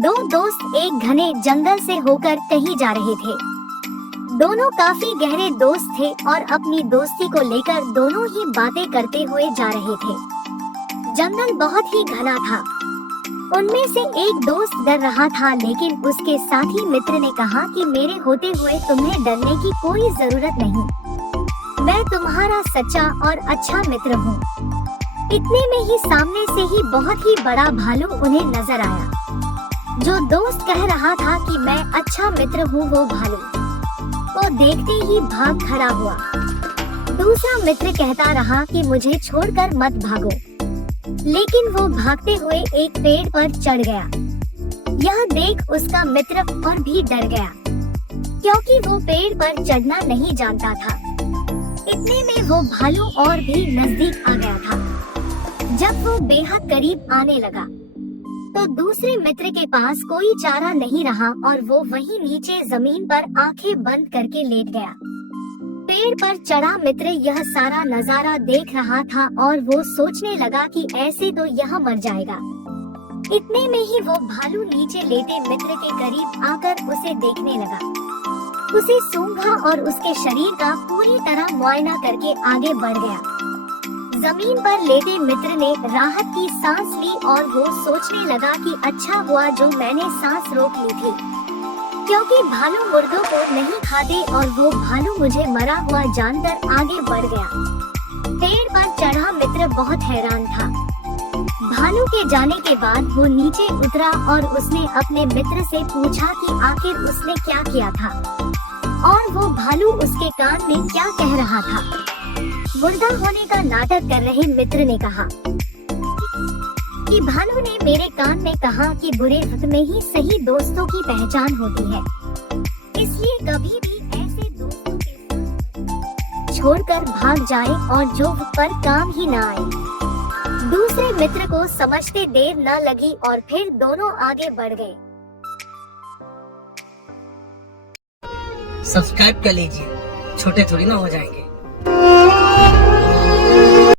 दो दोस्त एक घने जंगल से होकर कहीं जा रहे थे। दोनों काफी गहरे दोस्त थे और अपनी दोस्ती को लेकर दोनों ही बातें करते हुए जा रहे थे। जंगल बहुत ही घना था। उनमें से एक दोस्त डर रहा था, लेकिन उसके साथी मित्र ने कहा कि मेरे होते हुए तुम्हें डरने की कोई जरूरत नहीं। मैं तुम्हारा सच्चा और अच्छा मित्र हूँ। इतने में ही सामने से ही बहुत ही बड़ा भालू उन्हें नजर आया। जो दोस्त कह रहा था कि मैं अच्छा मित्र हूँ, वो भालू को देखते ही भाग खड़ा हुआ। दूसरा मित्र कहता रहा कि मुझे छोड़कर मत भागो, लेकिन वो भागते हुए एक पेड़ पर चढ़ गया। यह देख उसका मित्र और भी डर गया, क्योंकि वो पेड़ पर चढ़ना नहीं जानता था। इतने में वो भालू और भी नजदीक आ गया था। जब वो बेहद करीब आने लगा तो दूसरे मित्र के पास कोई चारा नहीं रहा और वो वहीं नीचे जमीन पर आंखें बंद करके लेट गया। पेड़ पर चढ़ा मित्र यह सारा नजारा देख रहा था और वो सोचने लगा कि ऐसे तो यह मर जाएगा। इतने में ही वो भालू नीचे लेटे मित्र के करीब आकर उसे देखने लगा। उसे सूंघा और उसके शरीर का पूरी तरह मुआयना करके आगे बढ़ गया। जमीन पर लेटे मित्र ने राहत की सांस ली और वो सोचने लगा कि अच्छा हुआ जो मैंने सांस रोक ली थी, क्योंकि भालू मुर्दों को नहीं खाते और वो भालू मुझे मरा हुआ जानकर आगे बढ़ गया। पेड़ पर चढ़ा मित्र बहुत हैरान था। भालू के जाने के बाद वो नीचे उतरा और उसने अपने मित्र से पूछा कि आखिर उसने क्या किया था और वो भालू उसके कान में क्या कह रहा था। मुर्दा होने का नाटक कर रहे मित्र ने कहा कि भालू ने मेरे कान में कहा कि बुरे वक्त में ही सही दोस्तों की पहचान होती है, इसलिए कभी भी ऐसे दोस्तों के साथ छोड़कर भाग जाए और जो पर काम ही न आए। दूसरे मित्र को समझते देर न लगी और फिर दोनों आगे बढ़ गए। सब्सक्राइब कर लीजिए, छोटे थोड़ी ना हो जाएंगे।